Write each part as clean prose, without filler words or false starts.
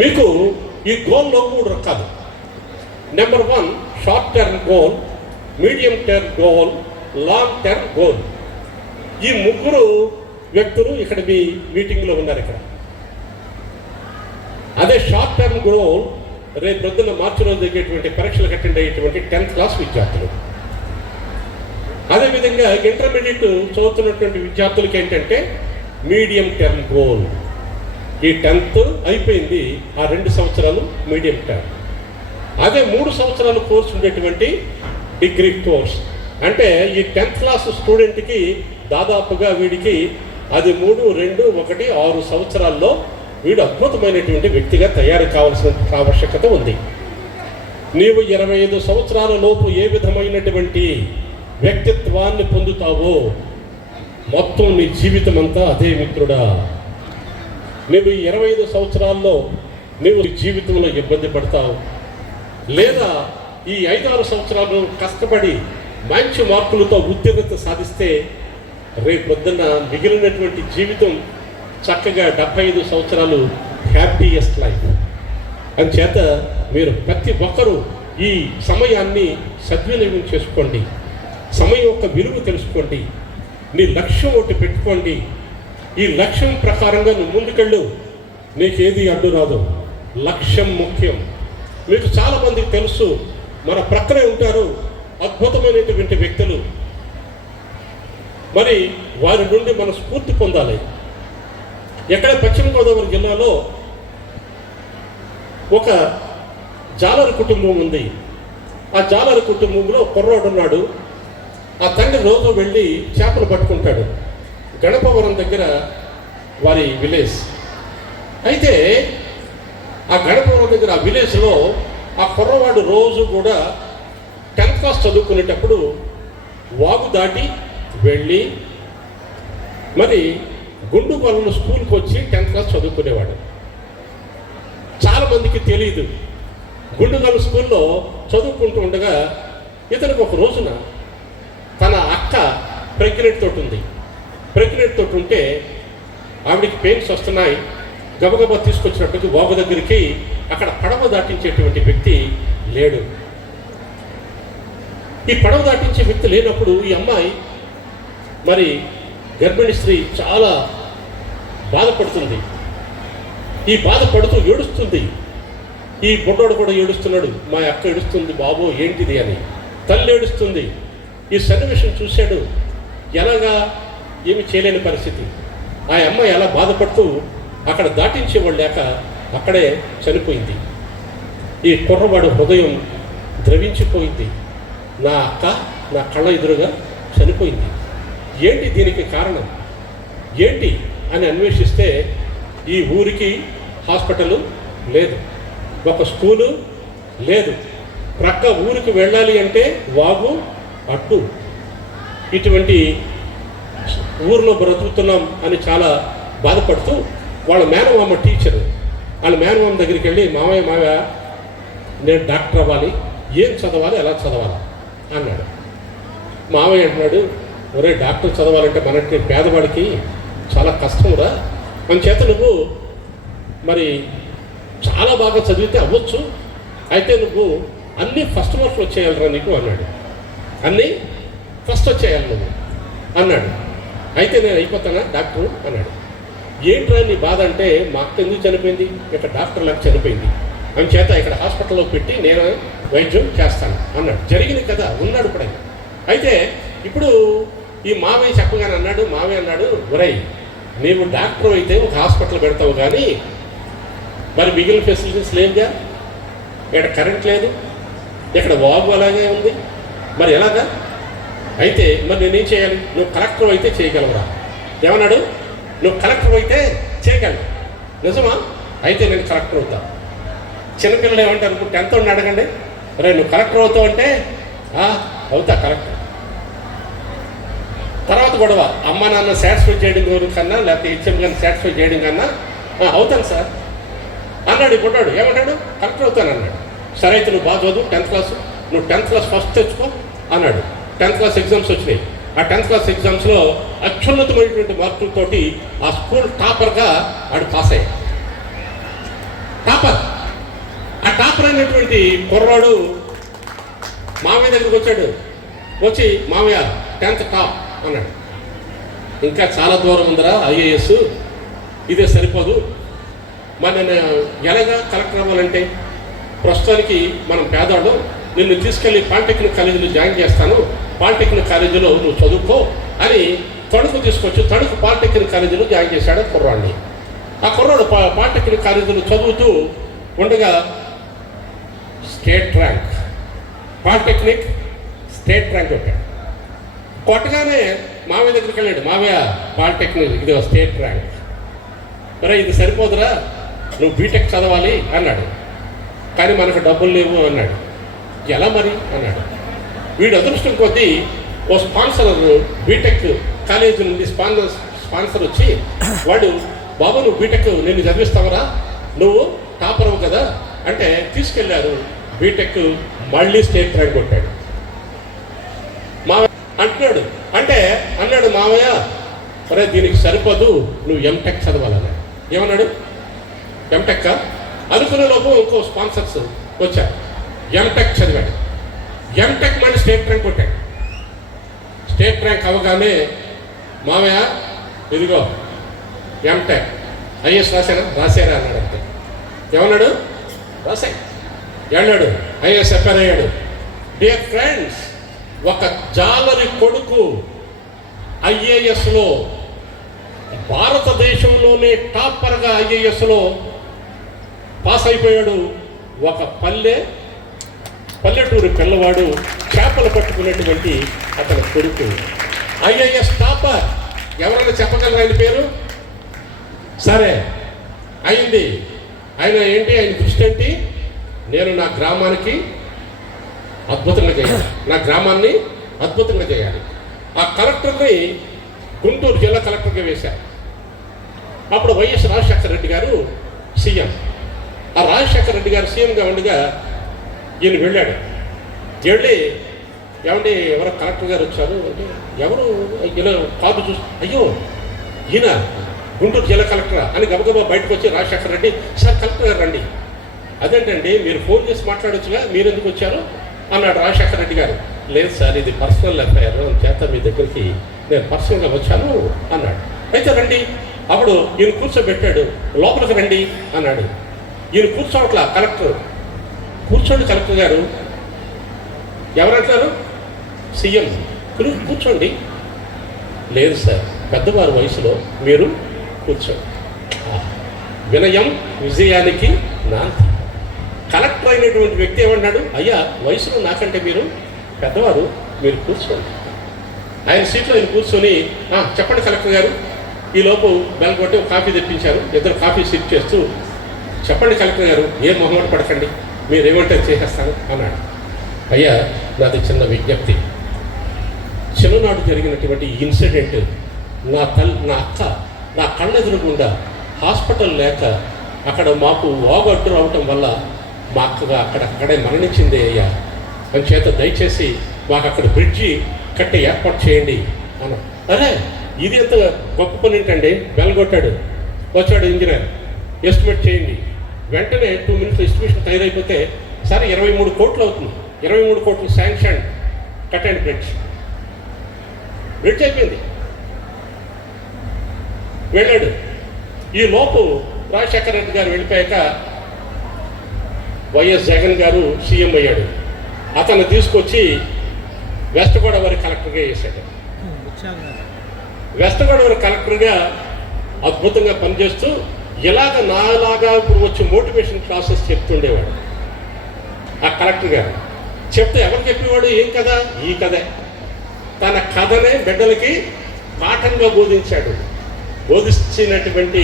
మీకు ఈ గోల్లో 3 రకాలు. Number 1 short term goal, medium term goal, long term goal. ఈ 3 వ్యక్తులు ఇక్కడ మీ మీటింగ్లో ఉన్నారు. ఇక్కడ అదే షార్ట్ టర్మ్ గోల్ రేపు పొద్దున్న మార్చి రోజు జరిగేటువంటి పరీక్షలకు అటెండ్ అయ్యేటువంటి 10th క్లాస్ విద్యార్థులు. అదేవిధంగా ఇంటర్మీడియట్ చదువుతున్నటువంటి విద్యార్థులకి ఏంటంటే మీడియం టర్మ్ గోల్. ఈ 10th అయిపోయింది, ఆ 2 సంవత్సరాలు మీడియం టర్మ్. అదే 3 సంవత్సరాల కోర్సు ఉండేటువంటి డిగ్రీ కోర్స్. అంటే ఈ 10th క్లాస్ స్టూడెంట్కి దాదాపుగా వీడికి అది 3, 2, 1, 6 సంవత్సరాల్లో వీడు అద్భుతమైనటువంటి వ్యక్తిగా తయారు కావాల్సిన ఆవశ్యకత ఉంది. నీవు 25 సంవత్సరాల లోపు ఏ విధమైనటువంటి వ్యక్తిత్వాన్ని పొందుతావో మొత్తం నీ జీవితం అంతా అదే మిత్రుడా. నువ్వు 25 సంవత్సరాల్లో నువ్వు జీవితంలో ఇబ్బంది పడతావు, లేదా ఈ 5-6 సంవత్సరాలు కష్టపడి మంచి మార్కులతో ఉత్తీర్ణత సాధిస్తే రేపు పొద్దున్న మిగిలినటువంటి జీవితం చక్కగా 75 సంవత్సరాలు హ్యాపీయెస్ట్ లైఫ్. అందుచేత మీరు ప్రతి ఒక్కరూ ఈ సమయాన్ని సద్వినియోగం చేసుకోండి. సమయం యొక్క విలువ తెలుసుకోండి. నీ లక్ష్యం ఒకటి పెట్టుకోండి. ఈ లక్ష్యం ప్రకారంగా నువ్వు ముందుకెళ్ళు, నీకేది అడ్డు రాదు. లక్ష్యం ముఖ్యం. మీకు చాలామందికి తెలుసు, మన ప్రక్కనే ఉంటారు అద్భుతమైనటువంటి వ్యక్తులు. మరి వారి నుండి మన స్ఫూర్తి పొందాలి. ఎక్కడ పశ్చిమ గోదావరి జిల్లాలో ఒక జాలరి కుటుంబం ఉంది. ఆ జాలరి కుటుంబంలో కుర్రాడు ఉన్నాడు. ఆ తండ్రి రోజు వెళ్ళి చేపలు పట్టుకుంటాడు. గణపవరం దగ్గర వారి విలేజ్. అయితే ఆ గణపవరం దగ్గర ఆ విలేజ్లో ఆ కుర్రవాడు రోజు కూడా 10th క్లాస్ చదువుకునేటప్పుడు వాగు దాటి వెళ్ళి మరి గుండుగొలను స్కూల్కి వచ్చి 10th క్లాస్ చదువుకునేవాడు. చాలామందికి తెలియదు. గుండుగొల స్కూల్లో చదువుకుంటూ ఉండగా ఇతనికి ఒక రోజున తన అక్క ప్రెగ్నెంట్ తోటి ఉంది. ప్రెగ్నెంట్ తోటి ఉంటే ఆవిడికి పెయిన్స్ వస్తున్నాయి. గబగబా తీసుకొచ్చినట్టుగా వాగు దగ్గరికి అక్కడ పడవ దాటించేటువంటి వ్యక్తి లేడు. ఈ పడవ దాటించే వ్యక్తి లేనప్పుడు ఈ అమ్మాయి మరి గర్భిణీ స్త్రీ చాలా బాధపడుతుంది. ఈ బాధపడుతూ ఏడుస్తుంది. ఈ బుడ్డోడు కూడా ఏడుస్తున్నాడు. మా అక్క ఏడుస్తుంది బాబో ఏంటిది అని. తల్లి ఏడుస్తుంది. ఈ సన్నివేశం చూశాడు. ఎలాగా ఏమి చేయలేని పరిస్థితి. ఆ అమ్మాయి అలా బాధపడుతూ అక్కడ దాటించేవాళ్ళు లేక అక్కడే చనిపోయింది. ఈ కుర్రవాడు హృదయం ద్రవించిపోయింది. నా అక్క నా కళ్ళ ఎదురుగా చనిపోయింది. ఏంటి దీనికి కారణం ఏంటి అని అన్వేషిస్తే ఈ ఊరికి హాస్పిటల్ లేదు, ఒక స్కూలు లేదు, ప్రక్క ఊరికి వెళ్ళాలి అంటే వాగు అట్టు. ఇటువంటి ఊరిలో బ్రతుకుతున్నాం అని చాలా బాధపడుతూ వాళ్ళ మేనమామ టీచరు వాళ్ళ మేనమామ దగ్గరికి వెళ్ళి మావయ్య నేను డాక్టర్ అవ్వాలి, ఏం చదవాలి ఎలా చదవాలి అన్నాడు. మావయ్య అంటున్నాడు, ఒరే డాక్టర్ చదవాలంటే మనకి పేదవాడికి చాలా కష్టంరా, మన చేత నువ్వు మరి చాలా బాగా చదివితే అవ్వచ్చు, అయితే నువ్వు అన్నీ ఫస్ట్ మార్కులు వచ్చేయాలరా నీకు అన్నాడు. అన్నీ ఫస్ట్ వచ్చేయాలి నువ్వు అన్నాడు. అయితే నేను అయిపోతానా డాక్టరు అన్నాడు. ఏంట్రా నీ బాధ అంటే మా అక్క ఎందుకు చనిపోయింది, ఇక్కడ డాక్టర్ లాగా చనిపోయింది, అందుచేత ఇక్కడ హాస్పిటల్లో పెట్టి నేను వైద్యం చేస్తాను అన్నాడు. జరిగింది కదా, ఉన్నాడు ఇప్పుడు. అయితే ఇప్పుడు ఈ మావయ్య చెప్పగానే అన్నాడు, మావయ్య అన్నాడు, ఒరేయ్ నీవు డాక్టర్ అయితే ఒక హాస్పిటల్ పెడతావు కానీ మరి మిగిలిన ఫెసిలిటీస్ లేవుగా, ఇక్కడ కరెంట్ లేదు, ఇక్కడ వాగు అలాగే ఉంది, మరి ఎలాగా? అయితే మరి నేనేం చేయాలి? నువ్వు కలెక్టర్ అయితే చేయగలవురా. ఏమన్నాడు? నువ్వు కలెక్టర్ అయితే చేయగలవు. నిజమా? అయితే నేను కలెక్టర్ అవుతా. చిన్నపిల్లలు ఏమంటారు, ఇప్పుడు 10th వాడిని అడగండి, రే నువ్వు కలెక్టర్ అవుతావు అంటే అవుతా కలెక్టర్. తర్వాత గొడవ, అమ్మ నాన్న సాటిస్ఫై చేయడం కన్నా లేకపోతే హెచ్ఎం గారిని సాటిస్ఫై చేయడం కన్నా అవుతాను సార్ అన్నాడు. కొట్టాడు. ఏమన్నాడు? కలెక్టర్ అవుతాను అన్నాడు. సరే అయితే నువ్వు బాగా చదువు 10th క్లాస్, నువ్వు 10th క్లాస్ ఫస్ట్ తెచ్చుకో అన్నాడు. 10th క్లాస్ ఎగ్జామ్స్ వచ్చినాయి. ఆ 10th క్లాస్ ఎగ్జామ్స్లో అత్యున్నతమైనటువంటి మార్కులతోటి ఆ స్కూల్ టాపర్గా ఆడు పాస్ అయ్యాడు. టాపర్ టాపర్ అయినటువంటి కుర్రాడు మామయ్య దగ్గరికి వచ్చాడు. వచ్చి మామయ్య 10th టాప్ అన్నాడు. ఇంకా చాలా దూరం ఉందరా ఐఏఎస్, ఇదే సరిపోదు, మరి నేను ఎలాగా కలెక్టర్ అవ్వాలంటే ప్రస్తుతానికి మనం పేదవాళ్ళం, నిన్ను తీసుకెళ్ళి పాలిటెక్నిక్ కాలేజీలో జాయిన్ చేస్తాను, పాలిటెక్నిక్ కాలేజీలో నువ్వు చదువుకో అని తణుకు తీసుకొచ్చి తణుకు పాలిటెక్నిక్ కాలేజీలో జాయిన్ చేశాడు కుర్రాడిని. ఆ కుర్రాడు పాలిటెక్నిక్ కాలేజీలో చదువుతూ ఉండగా state rank, polytechnic state rank కొట్టాడు. కొట్టగానే మామయ్య దగ్గరికి వెళ్ళాడు. మామయ్య పాలిటెక్నిక్ ఇది స్టేట్ ర్యాంక్, మరి ఇది సరిపోదురా, నువ్వు బీటెక్ చదవాలి అన్నాడు. కానీ మనకు డబ్బులు లేవు అన్నాడు. ఎలా మరి అన్నాడు. వీడు అదృష్టం కొద్దీ ఓ స్పాన్సర్ బీటెక్ కాలేజీ నుండి స్పాన్సర్ వచ్చి వాడు, బాబు నువ్వు బీటెక్ నేను చదివిస్తావరా, నువ్వు టాపర్ అవ్వు కదా అంటే తీసుకెళ్ళారు. బీటెక్ మళ్ళీ స్టేట్ ర్యాంక్ కొట్టాడు. అంటున్నాడు అన్నాడు మామయ్య, అరే దీనికి సరిపోదు, నువ్వు ఎంటెక్ చదవాలన్నాడు. ఏమన్నాడు? ఎంటెక్ అనుకునే లోపు ఇంకో స్పాన్సర్స్ వచ్చారు. ఎంటెక్ చదివాడు. ఎంటెక్ మళ్ళీ స్టేట్ ర్యాంక్ కొట్టాడు. స్టేట్ ర్యాంక్ అవగానే మామయ్య ఇదిగో ఎంటెక్ ఐఎస్ రాశారా అన్నాడు. అంతే. ఏమన్నాడు? రాశాయి అన్నాడు. ఐఎస్ ఎఫ్ఐఆర్ అయ్యాడు. డియర్ ఫ్రెండ్స్, ఒక జాలరి కొడుకు ఐఏఎస్లో భారతదేశంలోనే టాపర్గా ఐఏఎస్లో పాస్ అయిపోయాడు. ఒక పల్లెటూరు పిల్లవాడు చేపలు పట్టుకునేటువంటి అతని కొడుకు ఐఏఎస్ టాపర్. ఎవరైనా చెప్పగలరా ఆయన పేరు? సరే అయింది. ఆయన ఏంటి, ఆయన దృష్టి ఏంటి? నేను నా గ్రామానికి అద్భుతంగా చేయాలి, నా గ్రామాన్ని అద్భుతంగా చేయాలి. ఆ కలెక్టర్ని గుంటూరు జిల్లా కలెక్టర్గా వేశారు. అప్పుడు వైఎస్ రాజశేఖర రెడ్డి గారు సీఎం. ఆ రాజశేఖర రెడ్డి గారు సీఎంగా ఉండగా ఈయన వెళ్ళాడు. వెళ్ళి ఏమండి ఎవరో కలెక్టర్ గారు వచ్చారు అంటే, ఎవరు ఇలా కాదు చూసి, అయ్యో ఈయన గుంటూరు జిల్లా కలెక్టరా అని గబగబా బయటకు వచ్చి రాజశేఖర రెడ్డి, సార్ కలెక్టర్ గారు రండి. అదేంటండి మీరు ఫోన్ చేసి మాట్లాడొచ్చుగా, మీరు ఎందుకు వచ్చారు అన్నాడు రాజశేఖర రెడ్డి గారు. లేదు సార్, ఇది పర్సనల్ ఎఫ్ఐఆర్ చేత మీ దగ్గరికి నేను పర్సనల్గా వచ్చాను అన్నాడు. అయితే రండి. అప్పుడు ఈయన కూర్చోబెట్టాడు. లోపలికి రండి అన్నాడు. ఈయన కూర్చోవట్లా. కలెక్టర్ కూర్చోండి కలెక్టర్ గారు. ఎవరంటారు? సీఎం. కూర్చోండి. లేదు సార్, పెద్దవారు వయసులో, మీరు కూర్చోండి. వినయం విజయానికి నాంది. కలెక్టర్ అయినటువంటి వ్యక్తి ఏమన్నాడు? అయ్యా వయసులో నాకంటే మీరు పెద్దవారు, మీరు కూర్చోండి. ఆయన సీట్లో ఆయన కూర్చొని, చెప్పండి కలెక్టర్ గారు. ఈలోపు బెల్ కొట్టి ఒక కాఫీ తెప్పించారు. ఇద్దరు కాఫీ సిప్ చేస్తూ, చెప్పండి కలెక్టర్ గారు, ఏం మొహమాట పడకండి, మీరేమంటే చేసేస్తాను అన్నాడు. అయ్యా నాది చిన్న విజ్ఞప్తి. చిన్ననాడు జరిగినటువంటి ఇన్సిడెంట్, నా అక్క నా కళ్ళెదురుగుండా హాస్పిటల్ లేక అక్కడ మాకు వాగట్టు రావటం వల్ల మా అక్కగా అక్కడే మరణించింది అయ్యా. అని చేత దయచేసి మాకు అక్కడ బ్రిడ్జి కట్టే ఏర్పాటు చేయండి అన్న. అరే ఇది ఎంత గొప్ప పని ఏంటండి. బెల్గొట్టాడు. వచ్చాడు ఇంజనీర్, ఎస్టిమేట్ చేయండి. వెంటనే 2 minutes ఎస్టిమేషన్ తయారైపోతే, సరే 23 కోట్లు అవుతుంది, 23 కోట్లు శాంక్షన్, కట్టండి బ్రిడ్జ్ అయిపోయింది. వెళ్ళాడు. ఈ లోపు రాజశేఖర రెడ్డి గారు వెళ్ళిపోయాక వైఎస్ జగన్ గారు సీఎం అయ్యాడు. అతను తీసుకొచ్చి వెస్ట్ గోదావరి కలెక్టర్గా చేశాడు. వెస్ట్ గోదావరి కలెక్టర్గా అద్భుతంగా పనిచేస్తూ నాలాగా ఇప్పుడు వచ్చి మోటివేషన్ క్లాసెస్ చెప్తుండేవాడు. ఆ కలెక్టర్ గారు చెప్తే ఎవరు చెప్పేవాడు? ఏం కథ? ఈ కథే. తన కథనే బిడ్డలకి పాఠంగా బోధించినటువంటి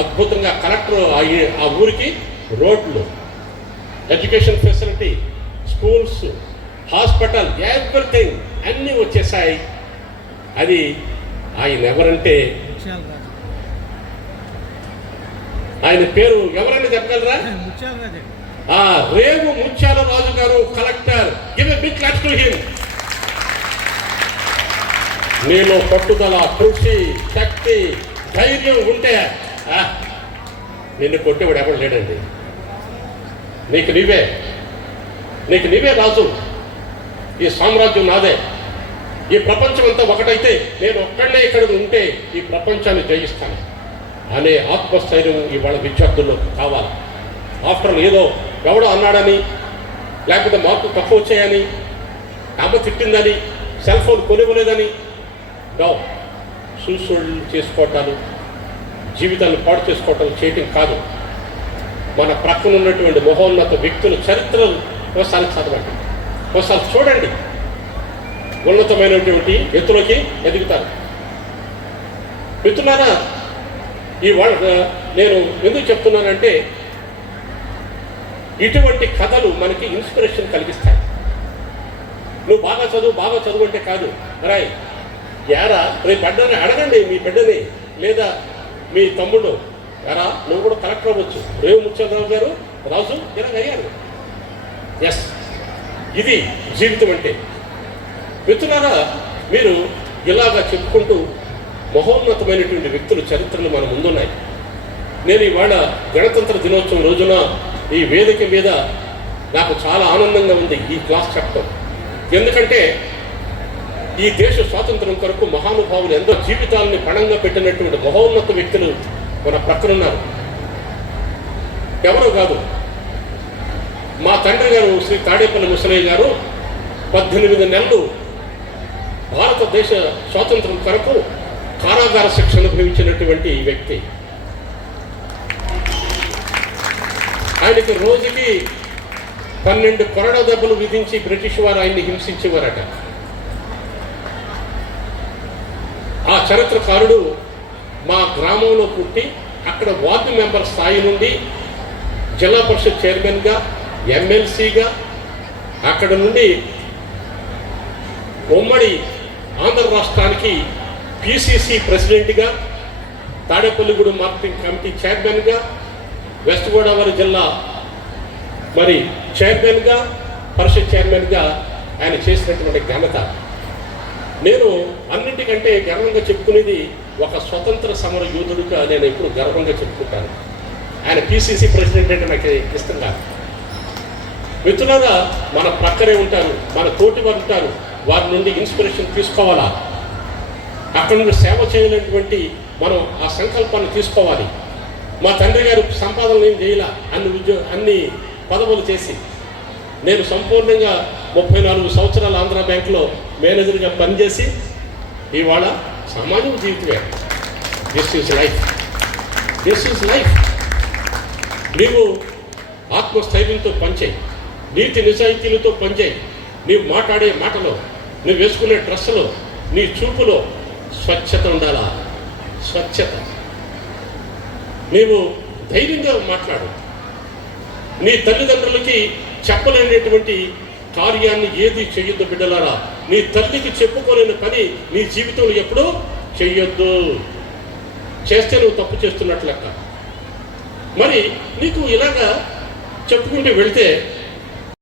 అద్భుతంగా కలెక్టర్ ఆ ఊరికి రోడ్లు, education facility, schools, hospital, everything అన్నీ వచ్చేసాయి. అది ఆయన ఎవరంటే, ఆయన పేరు ఎవరైనా చెప్పగలరా? రేవు ముత్యాల రాజు గారు collector. Give a big clap to him. నీలో పట్టుదల, కృషి, శక్తి, ధైర్యం ఉంటే నిన్ను కొట్టేవాడు ఎవరు లేడండి. నీకు నీవే రాజు, ఈ సామ్రాజ్యం నాదే, ఈ ప్రపంచం అంతా ఒకటైతే నేను ఒక్కడే ఇక్కడ ఉంటే ఈ ప్రపంచాన్ని జయిస్తాను అనే ఆత్మస్థైర్యం ఇవాళ విద్యార్థుల్లో కావాలి. ఆఫ్టర్ ఏదో ఎవడో అన్నాడని, లేకపోతే మార్కులు తక్కువ వచ్చాయని, అమ్మ తిట్టిందని, సెల్ ఫోన్ కొనివ్వలేదని సూసైడ్ చేసుకోవటాలు, జీవితాన్ని పాడు చేసుకోవటాలు చేయటం కాదు. మన ప్రక్కన ఉన్నటువంటి మహోన్నత వ్యక్తుల చరిత్రలు ఒకసారి చదవండి, ఒకసారి చూడండి. ఉన్నతమైనటువంటి ఎత్తులోకి ఎదుగుతారు. మిత్రులారా, ఈ నేను ఎందుకు చెప్తున్నానంటే ఇటువంటి కథలు మనకి ఇన్స్పిరేషన్ కలిగిస్తాయి. నువ్వు బాగా చదువు అంటే కాదు. రాయ్ యారా రేపు బిడ్డని అడగండి, మీ బిడ్డని లేదా మీ తమ్ముడు, యారా నువ్వు కూడా కలెక్టర్ అవ్వచ్చు, రేవు ముచ్చలరావు గారు రాజు అయ్యారు. ఎస్, ఇది జీవితం అంటే. మిత్రులారా, మీరు ఇలాగా చెప్పుకుంటూ మహోన్నతమైనటువంటి వ్యక్తుల చరిత్రలు మన ముందున్నాయి. నేను ఇవాళ గణతంత్ర దినోత్సవం రోజున ఈ వేదిక మీద నాకు చాలా ఆనందంగా ఉంది ఈ క్లాస్ చెప్పడం. ఎందుకంటే ఈ దేశ స్వాతంత్రం కొరకు మహానుభావులు ఎంతో జీవితాలని పణంగా పెట్టినటువంటి మహోన్నత వ్యక్తులు మన ప్రక్కనున్నారు. ఎవరో కాదు, మా తండ్రి గారు శ్రీ తాడేపల్లి ముసలయ్య గారు 18 నెలలు భారతదేశ స్వాతంత్రం కొరకు కారాగార శిక్షణ అనుభవించినటువంటి వ్యక్తి. ఆయనకి రోజుకి 12 కొరడా దెబ్బలు విధించి బ్రిటిష్ వారు ఆయన్ని హింసించేవారట. ఆ చరిత్రకారుడు మా గ్రామంలో పుట్టి అక్కడ వార్డు మెంబర్ స్థాయి నుండి జిల్లా పరిషత్ చైర్మన్గా, ఎమ్మెల్సీగా, అక్కడ నుండి ఉమ్మడి ఆంధ్ర రాష్ట్రానికి పిసిసి ప్రెసిడెంట్గా, తాడేపల్లిగూడెం మార్కెటింగ్ కమిటీ చైర్మన్గా, వెస్ట్ గోదావరి జిల్లా మరి చైర్మన్గా, పరిషత్ చైర్మన్గా ఆయన చేసినటువంటి ఘనత. నేను అన్నింటికంటే గర్వంగా చెప్పుకునేది ఒక స్వతంత్ర సమర యోధుడిగా నేను ఎప్పుడు గర్వంగా చెప్పుకుంటాను. ఆయన పిసిసి ప్రెసిడెంట్ అంటే నాకు ఇష్టం కాదు. మిత్రులారా, మన ప్రక్కనే ఉంటారు, మన తోటి వారు ఉంటారు, వారి నుండి ఇన్స్పిరేషన్ తీసుకోవాలా. అక్కడ నుండి సేవ చేయలేనటువంటి మనం ఆ సంకల్పాన్ని తీసుకోవాలి. మా తండ్రి గారు సంపాదనలు ఏం చేయాల, అన్ని పదవులు చేసి నేను సంపూర్ణంగా 34 సంవత్సరాలు ఆంధ్ర బ్యాంకులో మేనేజర్గా పనిచేసి ఇవాళ సామాన్య జీవితమే. This is life. నీవు ఆత్మస్థైర్యంతో పనిచేయి, నీతి నిజాయితీలతో పనిచేయి. నీవు మాట్లాడే మాటలో, నువ్వు వేసుకునే డ్రెస్సులో, నీ చూపులో స్వచ్ఛత ఉండాలా. స్వచ్ఛత. నీవు ధైర్యంగా మాట్లాడు. నీ తల్లిదండ్రులకి చెప్పలేనటువంటి కార్యాన్ని ఏది చెయ్యొద్దు బిడ్డలారా. నీ తల్లికి చెప్పుకోలేని పని నీ జీవితంలో ఎప్పుడూ చెయ్యొద్దు. చేస్తే నువ్వు తప్పు చేస్తున్నట్లు లెక్క. మరి నీకు ఇలాగా చెప్పుకుంటూ వెళితే